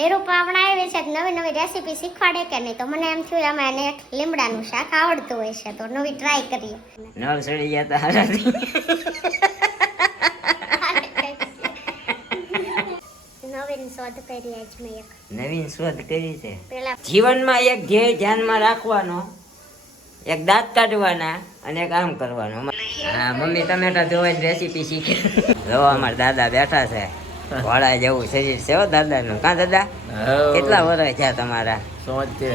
નિરૂપા હમણાં આવી છે નવી નવી રેસીપી શીખવાડે કે નહીં, તો મને એમ થયું અમે એને એક લીમડાનું શાક આવડતું હોય છે તો નવી ટ્રાય કરીએ. નળ સડી ગયા તા હારાથી. નવીન શોધ કરી આજ મેં એક નવીન શોધ કરી છે. પેલા જીવનમાં એક ધ્યેય ધ્યાનમાં રાખવાનો, એક દાંત કાઢવાના અને એક આમ કરવાનો. હા મમ્મી ટમેટા ધોવાની રેસીપી શીખે. જો અમારા દાદા બેઠા છે, ઘોડા જેવું શરીર છે હો દાદાનું. કાં દાદા કેટલા વર્ષ થયા તમારા? 70.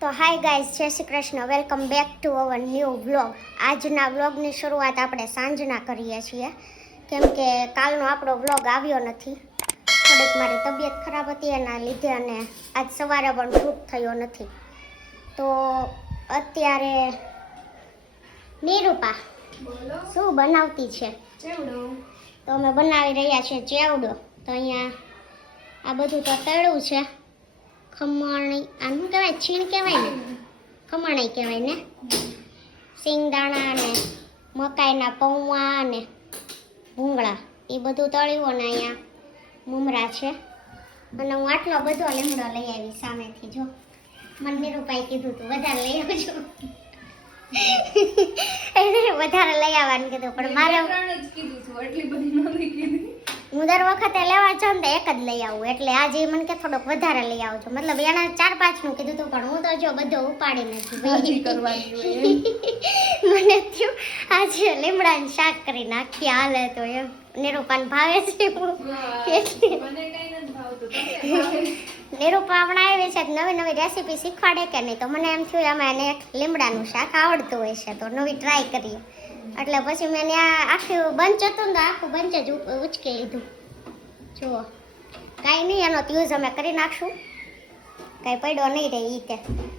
તો હાય ગાઈઝ, જય Shri Krishna, welcome back to our new vlog. આજના વ્લોગની શરૂઆત આપણે સાંજના કરીએ છીએ, કેમ કે કાલનો આપણો વ્લોગ આવ્યો નથી. થોડીક મારી તબિયત ખરાબ હતી એના લીધે, અને આજ સવારે પણ શૂટ થયો નથી. તો અત્યારે નિરૂપા શું બનાવતી છે? ચેવડો. તો અમે બનાવી રહ્યા છીએ ચેવડો. તો અહીંયા આ બધું તો તળ્યું છે. ખમણ આનું કહેવાય, છીણ કહેવાય ને, ખમણ કહેવાય ને. સિંગદાણા ને મકાઈના પૌવા ને ભૂંગળા એ બધું તળ્યું, અને અહીંયા મમરા છે. અને હું આટલો બધો લીમડો લઈ આવી સામેથી. જો મને નિરૂપાએ કીધું તું વધારે લઈ આવજો. એને વધારે લઈ આવવાનું કીધું, પણ મારે હું દર વખતે લેવા જાઉં તો એક જ લઈ આવું, એટલે આજે મને કે થોડોક વધારે લઈ આવજો. મતલબ એને 4-5 નું કીધું હતું, પણ હું તો જો બધો ઉપાડી નથી કરવાની. મને થયું આજે લીમડાનું શાક કરી નાખી હાલે તો એમ. નિરૂપાને ભાવે છે. નિરૂપા હમણાં આવી છે નવી નવી રેસીપી શીખવાડે કે નહીં, તો મને એમ થયું અમે એને એક લીમડાનું શાક આવડતું હોય છે તો નવી ટ્રાય કરીએ. એટલે પછી મેં આખું બંચ હતું ને, આખું બંચ જ ઉચકી લીધું. જુઓ, કાંઈ નહીં, એનો યુઝ અમે કરી નાખશું, કાંઈ પડ્યો નહીં રહે એ તે.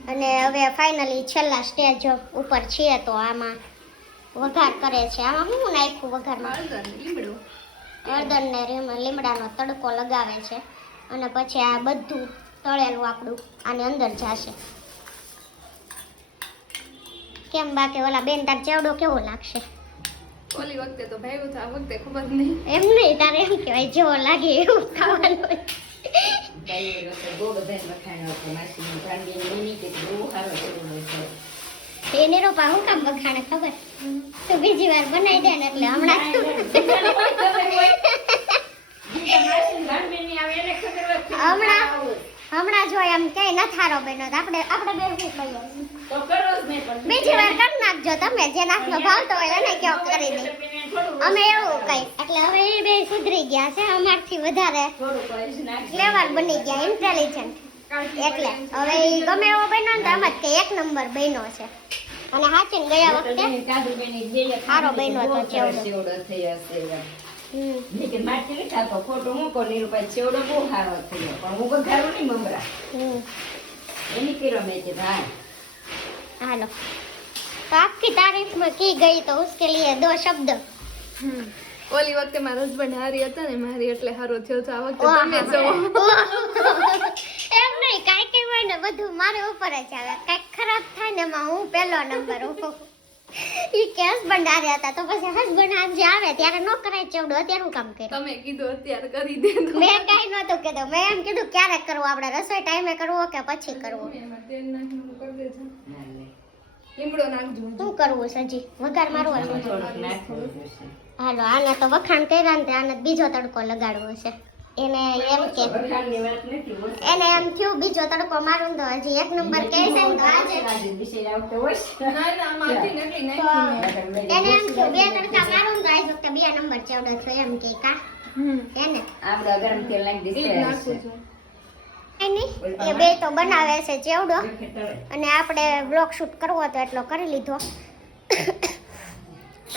અને હવે ફાઇનલી છેલ્લા સ્ટેજ ઉપર છીએ, તો આમાં વઘાર કરે છે. આમાં શું નાખ્યું વઘારમાં? હળદર ને લીમડાનો તડકો લગાવે છે, અને પછી આ બધું તળેલું આપણું આની અંદર જશે. કેમ બાકી ઓલા બેન તાર ચેવડો કેવો લાગશે? ઓલી વખતે તો ભાઈ તો આ વખતે ખબર નહીં. એમ નહીં, તારે એમ કહેવાય જેવો લાગે એવું ખાવાનું હોય. એ નિરૂપા હું કામ વખાણે ખબર? તું બીજી વાર બનાવી દે ને એટલે હમણાં હમણાં જો એમ કઈ ન થારો બન્યો તો આપણે બે શું કહીએ? બીજી વાર કરી નાખજો તમે, જે નાખનો ભાવતો હોય એને કેવો કરી દે. અમે એવું કઈ, એટલે હવે એ બે સુધરી ગયા છે, અમારથી વધારે ક્લેવર બની ગયા, ઇન્ટેલિજન્ટ. એટલે હવે ગમે એવો બન્યો ને તો એમ જ કે 1 નંબર બન્યો છે. અને હાચીને ગયા વખતે સારો બન્યો તો ચેવડો. હાલો, તો આખી તારીફમાં કી ગઈ તો ઉસકે લીએ 2 શબ્દ. ઓલી વખતે મારા હસબન્ડ હારી હતા ને મારી, એટલે હારો થયો તો આ વખતે તમે છો. એમ નહીં, કાંઈ કઈ હોય ને બધું મારે ઉપર જ આવે. કાંઈક ખરાબ થાય ને એમાં હું પહેલો નંબર. ઈ કે હસબન્ડ હાર્યા હતા, તો પછી હસબન્ડ આજે આવે ત્યારે ન કરાય ચેવડો. અત્યારે હું કામ કર્યું? તમે કીધું અત્યારે કરી દે. મેં કાંઈ નહોતું કીધું. મેં એમ કીધું ક્યારેક કરવું, આપણે રસોઈ ટાઈમે કરવો કે પછી કરવો? લીમડો નાખજો. શું કરવું છે હજી? વઘાર મારવો છે? હાલો, આને તો વખાણ કર્યા ને આને બીજો તડકો લગાડવો છે. એને એમ કે એને એમ થયું બીજો તડકો મારું તો હજી 1 નંબર કહે છે ને, તો આજે એને એમ થયું 2 તડકા મારું તો આજ વખતે 2 નંબર ચેવડો થયો એમ કે કા એને એ બે તો બનાવે છે ચેવડો, અને આપણે બ્લોગ શૂટ કરવો હતો એટલો કરી લીધો.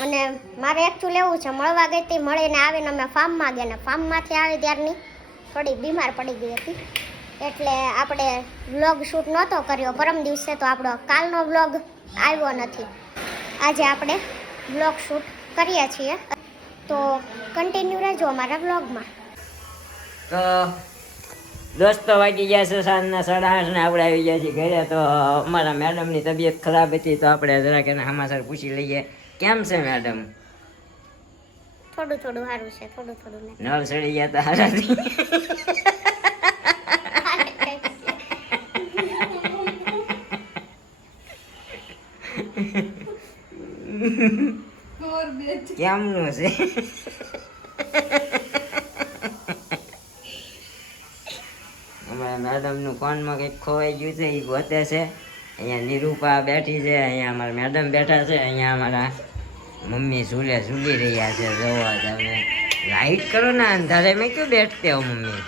અને મારે એકચ્યુઅલી એવું છે, મળવા ગઈ હતી, મળીને આવીને અમે ફાર્મમાં ગયા, ને ફાર્મમાંથી આવી ત્યારની થોડી બીમાર પડી ગઈ હતી, એટલે આપણે વ્લોગ શૂટ નહોતો કર્યો પરમ દિવસે. તો આપણો કાલનો વ્લોગ આવ્યો નથી. આજે આપણે વ્લોગ શૂટ કરીએ છીએ, તો કન્ટિન્યુ રહેજો અમારા વ્લોગમાં. તો દોસ્તો વાગી ગયા છે સાંજના 8:30 ને આપણે આવી ગયા છીએ ઘરે. તો અમારા મેડમની તબિયત ખરાબ હતી, તો આપણે જરાક એના સમાચાર પૂછી લઈએ. કેમ છે મેડમ? થોડું થોડું સારું છે, થોડું થોડું ને નળ સડી ગયા તો હારા થઈ. ઓર બે કેમનું છે? અમારા મેડમનું કોનમાં કંઈક ખોવાઈ ગયું છે, એ ગોતે છે. અહીંયા નિરૂપા બેઠી છે, અહીંયા અમારા મેડમ બેઠા છે, અહીંયા અમારા મમ્મી ઝૂલી રહ્યા છે. જોવા તમે લાઈટ કરો ને, અંધારે મેં ક્યું બેઠતે હો મમ્મી?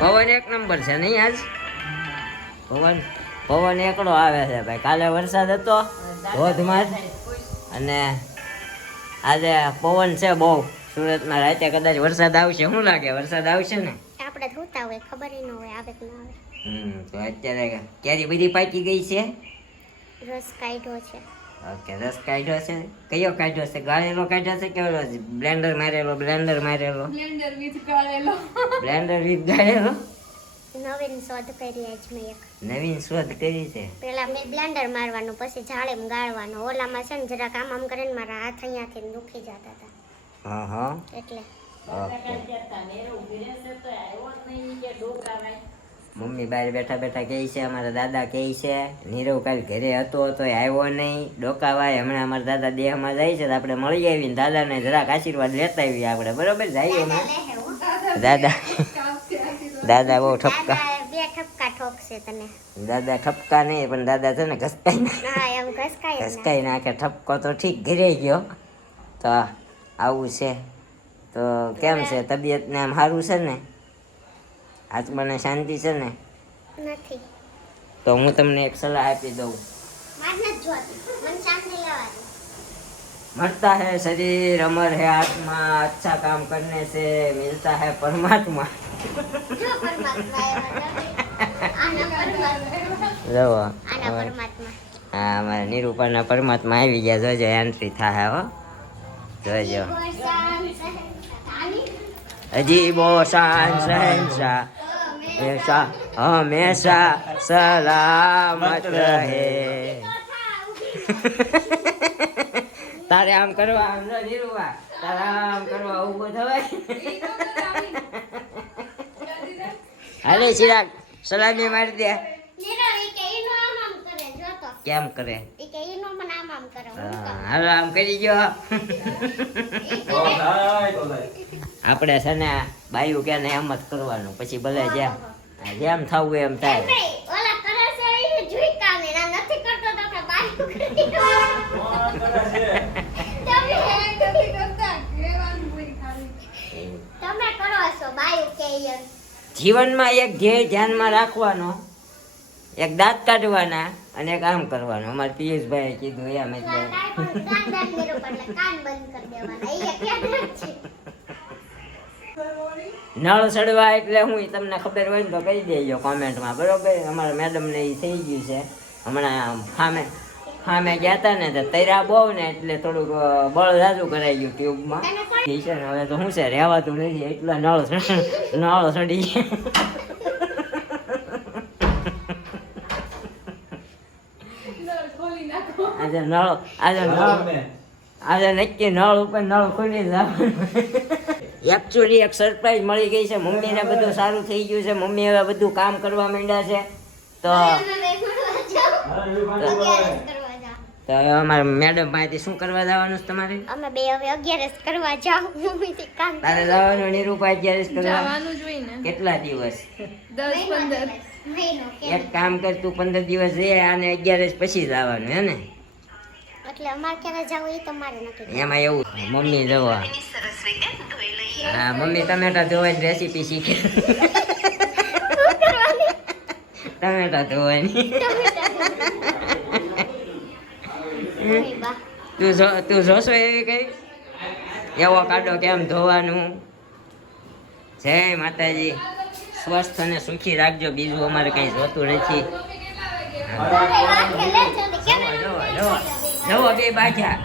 પવન એક નંબર છે નહીં આજ? પવન એકડો આવે છે ભાઈ. કાલે વરસાદ હતો ધોધમાર, અને આજે પવન છે બહુ. સુરતમાં રાતે કદાચ વરસાદ આવશે. શું લાગે, વરસાદ આવશે ને? આપણે ધોતા હોય ખબર ન હોય આવે કે ના આવે. તો અત્યારે કેરી બધી પાકી ગઈ છે. રસ કાઢ્યો છે. ઓકે, રસ કાઢ્યો છે. કયો કાઢ્યો છે? ગાળેલો કાઢ્યો છે કે બ્લેન્ડર મારેલો? બ્લેન્ડર વિથ ગાળેલો. બ્લેન્ડર વિથ ગાળેલો. નવીન શોધ કરી આજ મેં એક. નવીન શોધ કરી છે. પેલા મેં બ્લેન્ડર મારવાનું, પછી જાળેમ ગાળવાનું. ઓલામાં છે ને જરાક આમ કરીને મારા હાથ અહીંયાથી દુખી જતા હતા હા હા, એટલે. ઓકે. મમ્મી બહાર બેઠા બેઠા કહે છે, અમારા દાદા કહે છે નીરવ કાલ ઘરે હતો તો આવ્યો નહીં, ડોકાવાય. હમણાં અમારા દાદા દેહમાં જાય છે તો આપણે મળી આવીને દાદાને જરાક આશીર્વાદ લેતા આવીએ આપણે, બરોબર? જઈએ અમે. દાદા બહુ ઠપકા. બે ઠપકા ઠોકશે તને. દાદા ઠપકા નહીં, પણ દાદા છે ને ઘસકાઈ હા એમ ઘસકાય ને. ઘસકાઈ નાખે. ઠપકો તો ઠીક ઘરે ગયો. તો આવું છે. તો કેમ છે તબિયતને? આમ સારું છે ને? આત્માને શાંતિ છે ને? નથી. તો હું તમને એક સલાહ આપી દઉં. માર નથી જોતી, મને શાક નહીં લેવાનું. मरता है शरीर अमर है आत्मा, अच्छा काम करने से मिलता है परमात्मा. જો પરમાત્મા આવ્યા નથી. આના પરમાત્મા. જો આના પરમાત્મા. હા, અમારા નિરૂપાના પરમાત્મા આવી ગયા. જોજો એન્ટ્રી થાય હો, જોજો. અજીબો શાન શહેનશાહ હમેશા હમેશા સલામત રહે. તારે આમ કરવા, આમ ન નીરુવા, તારે આમ કરવા ઊભો થવાય. હાલે ચિરાગ, સલામી મારી દે. નીરવ ઈ કે ઈનો આમ કરે જો તો. કેમ કરે? ઈ કે ઈનો મને આમ કરે. હું હા, કહું. હાલો આમ કરી ગયો. આપણે છે ને બાયું કે ને એમ જ કરવાનું, પછી ભલે જેમ થવું એમ થાય. નહીં, ઓલા કરે છે ઈ જોઈતા ને ના નથી કરતો તો આપણે બાયું કરી. નથી કરતા, કહેવાનું હોય ખાલી. તમે કરો છો બાયું કે ઈ. જીવનમાં એક ધ્યેય ધ્યાનમાં રાખવાનો, એક દાંત કાઢવાના અને એક આમ કરવાનું. અમારે પિયુષભાઈ કીધું એમ જ. કાન બંધ કરી દેવાના. ઈ ક્યાં છે? નળ સડવા એટલે હું ઈ તમને ખબર હોય ને તો કહી દેજો કોમેન્ટમાં, બરોબર? અમારા મેડમને એ થઈ ગયું છે. હમણાં સામે ગયા હતા ને તો તૈરા બહુ ને એટલે થોડુંક બળ જાજુ કરાઈ ગયું ટ્યુબમાં. ઈ છે ને હવે તો શું છે, રહેવાતું નથી એટલા નળ સડી ગયા. ખોલી નાખો. આજે નક્કી નળ ઉપર નળ ખોલી જવાનું. એકચ્યુઅલી એક સરપ્રાઈઝ મળી ગઈ છે. મમ્મીને બધું સારું થઈ ગયું છે. મમ્મી હવે બધું કામ કરવા માંડ્યા છે. તો હવે અમારા મેડમ પાસેથી શું કરવા જવાનું છે તમારે? અમે બે હવે 11 કરવા જાવ. મમ્મીથી કામ તારે જવાનું નિરૂપા 11 કરવા? જવાનું જ હોય ને. કેટલા દિવસ? 10-15. મહિનો કે એક કામ કર, તું 15 દિવસ રહે અને 11 પછી જવાનું હે ને? એટલે અમારે ક્યારે જવું એ તમારે નક્કી. એમાં એવું મમ્મી જવા. હા, મમ્મી ટમેટા ધોવાની રેસીપી શીખે. ટમેટા ધોવાની. તું જોશો એવી કઈ એવો કાઢો કેમ ધોવાનું? જય માતાજી, સ્વસ્થ અને સુખી રાખજો. બીજું અમારે કઈ જોતું નથી. જવો બે બાજા.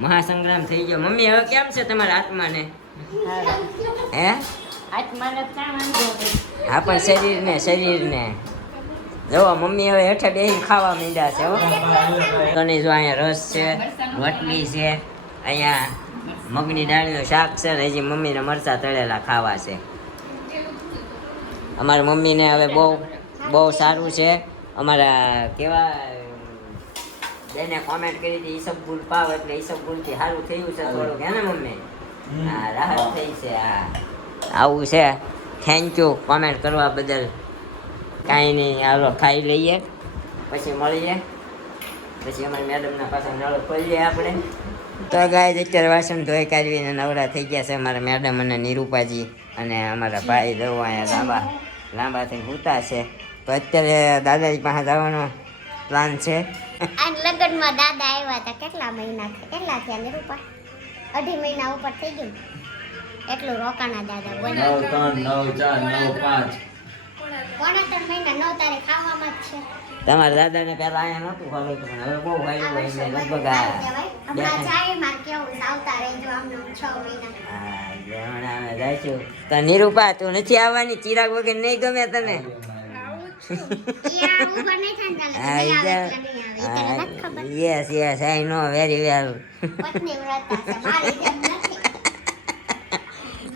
મહાસંગ્રામ થઈ ગયો. મમ્મી હવે કેમ છે તમારા આત્માને? હે, આત્માને કામ વાંધો હા પણ શરીરને જો મમ્મી હવે હેઠે બેસીને ખાવા માંડ્યા છે હો. તને જો અહીંયા રસ છે, રોટલી છે, અહીંયા મગની દાળનું શાક છે ને હજી મમ્મીને મરચાં તળેલા ખાવા છે. અમારા મમ્મીને હવે બહુ સારું છે. અમારા કેવા બેને કોમેન્ટ કરી હતી ઈસબગુલ પાવ એટલે ઈસબગુલથી સારું થયું છે થોડુંક હે ને મમ્મી? હા રાહત થઈ છે. હા આવું છે. થેન્ક યુ કોમેન્ટ કરવા બદલ. કાંઈ નહીં, હાલો ખાઈ લઈએ પછી મળીએ. પછી અમારી મેડમના પાછા નળ ખોલીએ આપણે. તો ગાય અત્યારે વાસણ ધોઈ કાઢવીને નવરા થઈ ગયા છે અમારા મેડમ અને નિરૂપાજી અને અમારા ભાઈ દવો અહીંયા લાંબા થઈને સૂતા છે. તો અત્યારે દાદાજી પાસે જવાનો પ્લાન છે. આ લગ્નમાં દાદા આવ્યા હતા કેટલા થયા નિરૂપા? 2.5 મહિના ઉપર થઈ ગયું. એટલું રોકાણા દાદા બોલ. 9, 3, 4, 5 પોણા 3 મહિના 9 તારીખ ખાવામાં જ છે. તમારા દાદાને પહેલા અહીંયા નહોતું ખબર પણ હવે બહુ વાયરું હોય એટલે લગભગ હમણાં જાય માર કેવું છે, આવતા રહેજો આમને 6 મહિના. હમણાં અમે જઈશું. તો નિરૂપા તું નથી આવવાની? ચિરાગ વગર નહીં ગમે તને? Yes I know very well.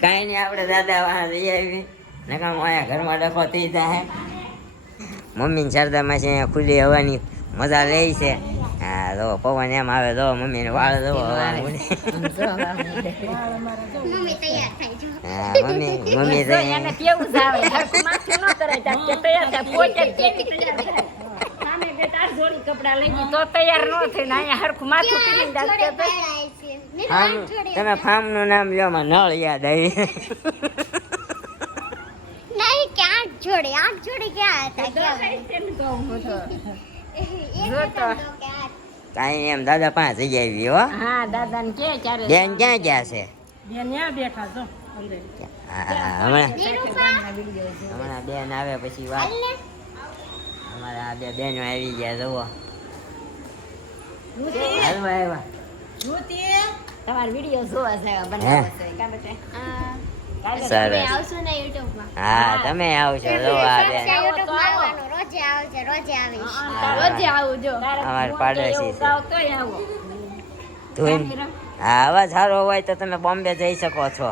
કાંઈ નહીં, આપણે દાદા વાહ જઈ આવી નકામ અહીંયા ઘરમાં ડખો થઈ જાય. મમ્મીને શારદામાં છે અહીંયા ખુલ્લી હવાની મજા લે છે. હા જો પવન એમ આવે જો મમ્મીને વાળ જો મમ્મી તૈયાર થઈ જો. હા મમ્મી તો એને કેવું જ આવે હરખું માથું ન કરાય તાર કે તૈયાર થાય પોતે જ કેવી તૈયાર થાય સામે બે તાર જોડી કપડા લઈ ગઈ તો તૈયાર ન થઈને અહીંયા હરખું માથું કરીને દાદ કે તમે ફાર્મનું નામ લ્યો માં નળ યાદ આવી. નહીં કે 8 જોડી ક્યાં હતા કાંઈ એમ દાદા પાંચ જઈ આવી હો. હા દાદાને કે ક્યારે બેન ક્યાં ગયા છે? બેન ત્યાં બેઠા છો હા હમણાં બેન આવે પછી વાત. અમારા આ બે બેનો આવી ગયા જુઓ. હાલવા આવ્યા. તમારા વિડીયો જોવા છે બનાવવા છે કા બેટા સરસ. આવશો ને YouTube માં? હા તમે આવશો જો આ બેન YouTube માં આવવાનું. રોજે આવજો, રોજે આવીશ. રોજે આવજો અમાર પાડોશી છે. ગાવ તોય આવો ધૂન. હા અવાજ સારો હોય તો તમે બોમ્બે જઈ શકો છો.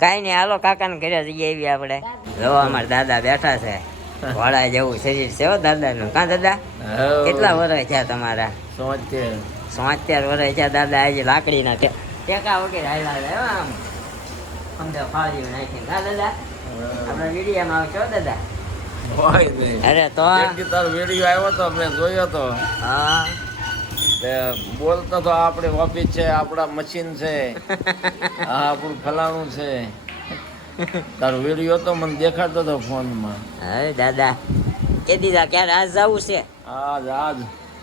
કાંઈ નહીં હાલો કાકાને ઘરે જઈ આવી આપણે. જો અમારા દાદા બેઠા છે. ઘોડા જેવું શરીર છે હો દાદાનું. કાં દાદા કેટલા વર્ષ થયા તમારા? 77 વર્ષ થયા દાદા. આજે લાકડીના ટેકા વગેરે હાલ્યા છે હો આમ સમજો ફાળ્યું નાખીને. હા દાદા આપણા વિડીયામાં આવશો દાદા? અરે તો તારો વિડીયો આવ્યો તો મેં જોયો તો. હા બોલતો તો આપણે ઓફિસ છે, આપણા મશીન છે, હા આપણું ફલાણું છે. તારો વિડીયો તો મને દેખાડતો હતો ફોનમાં. હવે દાદા કે દીધા ક્યારે આજ જવું છે? આજ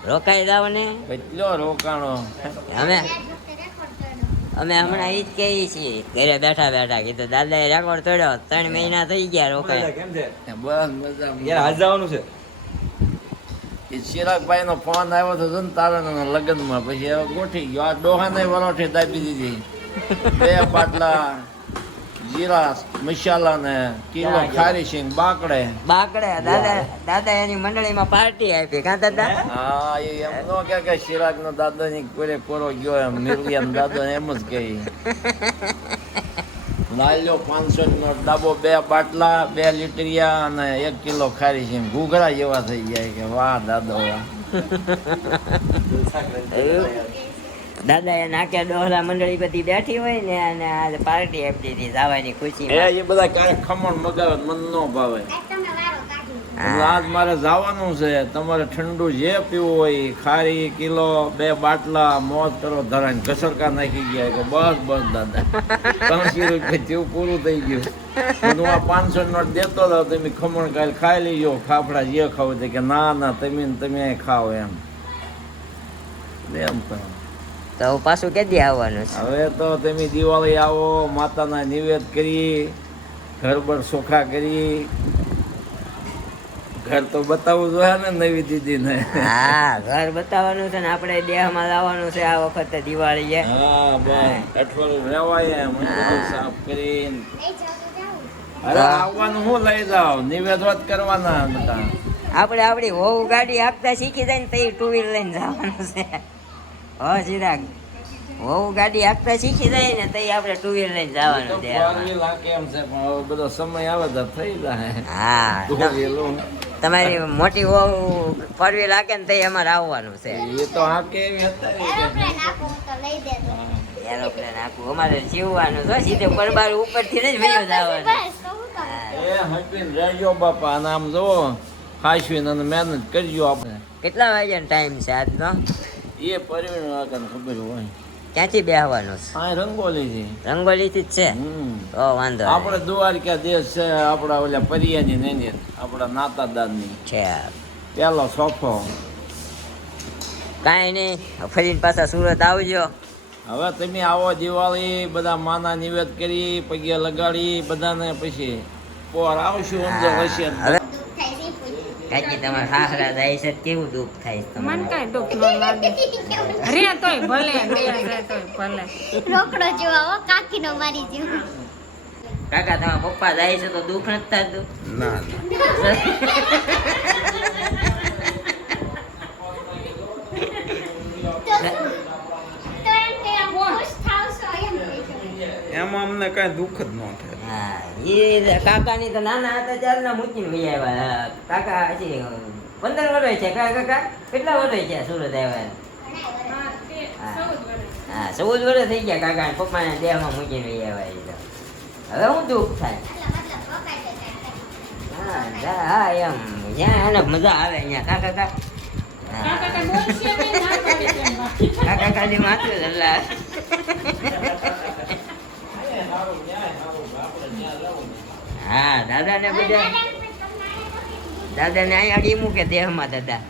રોકાઈ જાવ ને. કેટલો રોકાણો. અમે હમણાં ઈ જ કહીએ છીએ ઘરે બેઠા બેઠા કીધું દાદાએ રેકોર્ડ તોડ્યો. 3 મહિના થઈ ગયા રોકાય. બસ મજા. એ ચિરાગભાઈ નો ફોન આવ્યો હતો ને તારા લગ્નમાં. પછી હવે ગોઠી ગયો. આ ડોહાને વરોઠે દાબી દીધી. 2 બાટલા જીરા મસાલા ને કિલો ખારી સિંગ બાકડે દાદા એની મંડળીમાં પાર્ટી આપી. કાં દાદા? હા એ એમ નો કે ચિરાગ નો દાદો ની કોરે કોરો ગયો એમ નિર્વિયમ દાદો ને એમ જ કહી. લાલ્યો 500 નો ડાબો, 2 બાટલા, 2 લીટરિયા અને 1 કિલો ખારી સિંગ. ઘૂઘરા જેવા થઈ જાય કે વાહ દાદો વાહ. દાદા એ નાખ્યા ડોહલા મંડળી બધી બેઠી હોય ને અને આ પાર્ટી આપી દીધી જવાની ખુશી. એ બધા ક્યારેક ખમણ મગાવે મન નો ભાવે. આજ મારે જવાનું છે. તમારે ઠંડુ જે પીવું હોય ખારી કિલો 2 બાટલા મોજ કરો ધરાઈને. ઘસરકા નાખી ગયા કે બસ દાદા 300 રૂપિયા જેવું પૂરું થઈ ગયું. હું આ 500 નોટ દેતો હતો તમે ખમણ કાલ ખાઈ લેજો ફાફડા જે ખાવ કે ના તમે ખાઓ એમ કરો. તો પાછું કેદી આવવાનું છે? હવે તો તમે દિવાળી આવો, માતાના નિવેદ કરી, ઘર બર ચોખ્ખા કરી. ઘર તો બતાવવું જોઈએ ને નવી દીદીને. હા ઘર બતાવવાનું છે ને આપણે દેહમાં લાવવાનું છે આ વખતે દિવાળી. હા બસ અઠવાડિયું રહેવાય એમ સાફ કરીને અરે આવવાનું હું લઈ જાવ નિવેદવત કરવાના બધા. આપણે આપણી વહુ ગાડી આપતા શીખી જાય ને તો ટુ વ્હીલ લઈને જવાનું છે. હો ચિરાગ, વહુ ગાડી આપતા શીખી જાય ને તો આપણે ટુ વ્હીલ લઈને જવાનું છે. કેમ છે પણ હવે બધો સમય આવે તો થઈ જાય. હા, તમારી મોટી વહુ ફોર વ્હીલ હાકે ને તો અમારે આવવાનું છે. એ તો આ કેવી હતા એરોપ્લેન આપું તો લઈ દેજો. એરોપ્લેન આખું અમારે જીવવાનું છે. સીધે પરબાર ઉપરથી જ વયો જવાનું. બસ તો હું કરું. એ હકીન રહેજો બાપા અને આમ જો ખાઈશું અને મહેનત કરજો આપણે. કેટલા વાગ્યાનો ટાઈમ છે આજનો? એ પરવીણ વાગન ખબર હોય. ક્યાંથી બેહવાનું છે? આ રંગોલી છે. રંગોલીથી જ છે? તો વાંધો નહીં. આપણે દ્વારકા દેશ છે આપણા ઓલા પરિયાની નેની આપણા નાતાદારની છે. પેલો સોફો. કાંઈ નહીં, ફરીને પાછા સુરત આવજો. હવે તમે આવો દિવાળી બધા માના નિવેદ કરી પગે લગાડી બધાને પછી પોર આવશું અંદર હશે. હવે દુઃખ થાય છે પૂછ્યું. કાકી તમારા સાસરા જાય છે કેવું દુઃખ થાય છે મને તમને? કાંઈ દુઃખ ન લાગે રે તોય ભલે ગયા જાય તોય ભલે. રોકડો જેવો હો, કાકીનો મારી જેવો. કાકા તમારા પપ્પા જાય છે તો દુઃખ નથી થતું? ના તો એમ કે આમ ખુશ થાવ છો એમ કહેજો. એમાં અમને કઈ દુઃખ જ ન થાય. હા, એ કાકાની તો નાના હતા ત્યારના મૂકીને વહી આવ્યા. કાકા હજી 15 વર્ષ છે. કાકા કેટલા વર્ષ છે સુરત આવ્યા? હા, 14 વર્ષ થઈ ગયા કાકા પપ્પાના દેહમાં મૂકીને વહી આવ્યા. એ તો હવે શું દુઃખ થાય? મતલબ પકાઈ દેતા. હા હા, એમ જ્યાં એને મજા આવે અહીંયા કાકા કાકા કાલી માથું જ અલ્લાહ. હા, દાદાને બધા દાદાને અહીંયા અડી મૂકે દેહમાં દાદા.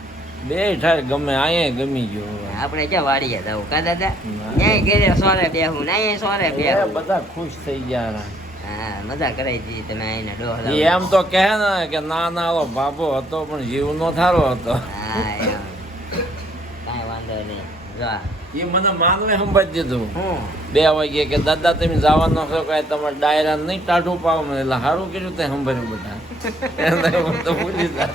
બે ઠાર ગમે અહીંયા ગમી ગયો. આપણે ક્યાં વાડીએ જવું કા દાદા? ન્યાય ઘેરે સોરે બેહું ને અહીંયા સોરે બેહું. બધા ખુશ થઈ ગયા. હા, મજા કરાવી દીધી તમે અહીંયા ડોહલા. ઈ એમ તો કહે ને કે ના ના બાપો હતો પણ જીવનો થારો હતો. હા, એમ કાંઈ વાંધો નહીં. જો એ મને માનવે સંભાળી દીધું હું 2 વાગે કે દાદા તમે જવાનો છો કાંઈ તમારે ડાયરા નહીં ટાઢું પાવ મને એટલે સારું કર્યું તે સંભાળ્યું બધા. એને હું તો ભૂલી જા.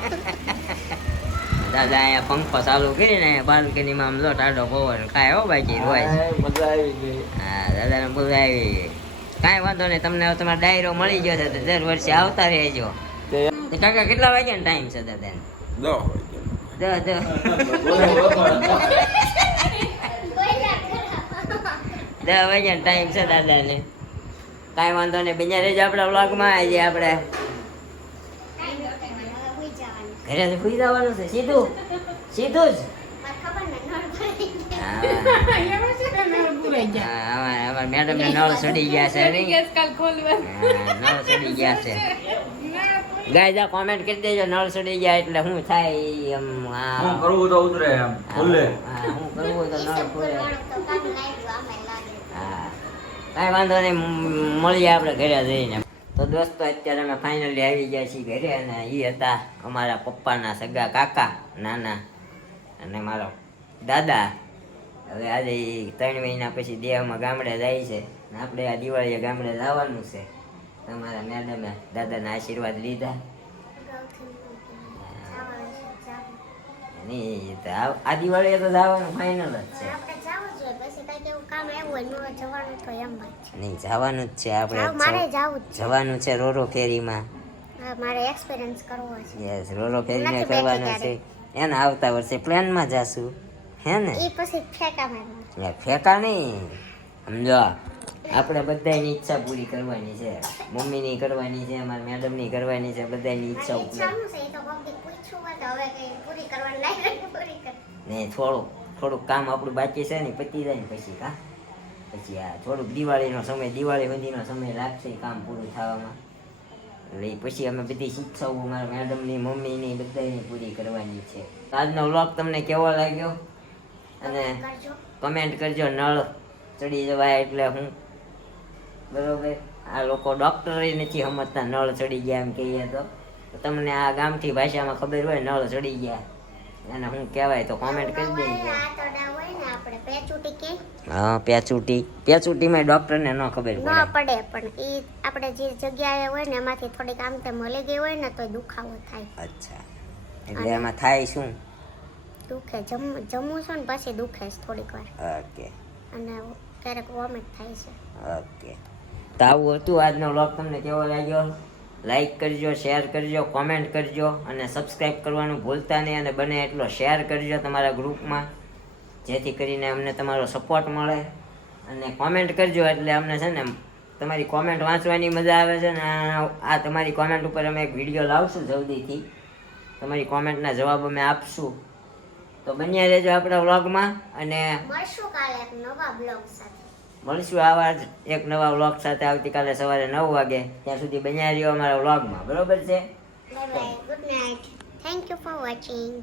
દાદા અહીંયા પંખો ચાલુ કરીને બાલ્કનીમાં આમ જો ટાઢો પવન ખાય હો બાકી હોય. મજા આવી ગઈ. હા, દાદાને મજા આવી ગઈ. કાંઈ વાંધો નહીં, તમને હવે તમારો ડાયરો મળી ગયો છે તો દર વર્ષે આવતા રહેજો. તે કાકા કેટલા વાગ્યાનો ટાઈમ છે દાદાને? 10 વાગ્યાનો ટાઈમ છે દાદાને. કાંઈ વાંધો નહીં, બીજા રહેજો આપણા વ્લોગમાં. આજે આપણે ઘરે સુઈ જવાનું છે સીધું સીધું જ. અમારા મેડમ ને નળ ચડી ગયા છે નહીં? ગેસ કાલ ખોલવા. હા, નળ ચડી ગયા છે. ગાય કોમેન્ટ કરી દેજો નળ ચડી ગયા એટલે શું થાય. એમ હું કરવું તો ઉતરે એમ ખુલ્લે. હા, હું કરવું તો નળ ખુલે. હા, કાંઈ વાંધો નહીં, મળીએ આપણે ઘરે જઈને. તો દોસ્તો અત્યારે અમે ફાઇનલી આવી ગયા છીએ ઘરે અને એ હતા અમારા પપ્પાના સગા કાકા નાના અને મારો દાદા. હવે આજે 3 મહિના પછી દેહમાં ગામડે જાય છે ને આપણે આ દિવાળીએ ગામડે જવાનું છે. તમારા મેડમે દાદાના આશીર્વાદ લીધા. નહીં તો આ દિવાળીએ તો જવાનું ફાઇનલ જ છે. નહીં, જવાનું જ છે આપણે. જવાનું છે રોરો ફેરીમાં. મારે એક્સપિરિયન્સ કરવો છે. યસ, રોરો ફેરીને કરવાનું છે. એને આવતા વર્ષે પ્લેનમાં જાશું હે ને? એ પછી ફેંકા મારવા. યાર ફેંકા નહીં, સમજો આપણે બધાની ઈચ્છા પૂરી કરવાની છે. મમ્મીની કરવાની છે, અમારા મેડમની કરવાની છે, બધાની ઈચ્છાઓ ઈચ્છા શું છે? એ તો કોક દી પૂછ્યું હોય તો હવે કઈ પૂરી કરવાની લાગે પૂરી કર. ને થોડુંક કામ આપણું બાકી છે ને પતી જાય ને પછી પછી આ થોડુંક દિવાળીનો સમય, દિવાળી સુધીનો સમય લાગશે કામ પૂરું થવામાં. એટલે પછી અમે બધી શિક્ષાઓ મારા મેડમની, મમ્મીની બધાની પૂરી કરવાની છે. આજનો વ્લોગ તમને કેવો લાગ્યો અને કરજો. કમેન્ટ કરજો. નળ ચડી જવાય એટલે હું બરોબર. આ લોકો ડોક્ટરે નથી સમજતા નળ ચડી ગયા એમ કહીએ તો તમને આ ગામથી ભાષામાં ખબર હોય નળ ચડી ગયા એને શું કહેવાય તો કોમેન્ટ કરી દેજો. આતરડા હોય ને આપણે પેચુટી કે હા પેચુટીમાં ડૉક્ટરને ન ખબર ન પડે પડે પણ એ આપણે જે જગ્યાએ હોય ને એમાંથી થોડીક આમ તેમ મળી ગઈ હોય ને તો દુખાવો થાય. અચ્છા એટલે એમાં થાય શું? દુખે જમવું છું ને પછી દુખે છે થોડીક વાર ઓકે અને ક્યારેક વોમિટ થાય છે. ઓકે તો આવું હતું આજનો વ્લોગ. તમને કેવો લાગ્યો? લાઈક કરજો, શેર કરજો, કોમેન્ટ કરજો અને સબસ્ક્રાઈબ કરવાનું ભૂલતા નહીં અને બને એટલો શેર કરજો તમારા ગ્રુપમાં, જેથી કરીને અમને તમારો સપોર્ટ મળે. અને કોમેન્ટ કરજો એટલે અમને છે ને તમારી કોમેન્ટ વાંચવાની મજા આવે છે ને આ તમારી કોમેન્ટ ઉપર અમે એક વિડીયો લાવશું જલ્દીથી. તમારી કોમેન્ટના જવાબ અમે આપશું. તો બન્યા રહેજો આપણા વ્લોગમાં અને મળશું કાલે એક નવા બ્લોગ સાથે. મળશું આવા જ એક નવા વ્લોગ સાથે આવતીકાલે સવારે 9 વાગે. ત્યાં સુધી બન્યા રહ્યો અમારા વ્લોગમાં. બરોબર છે? Bye bye, good night, thank you for watching.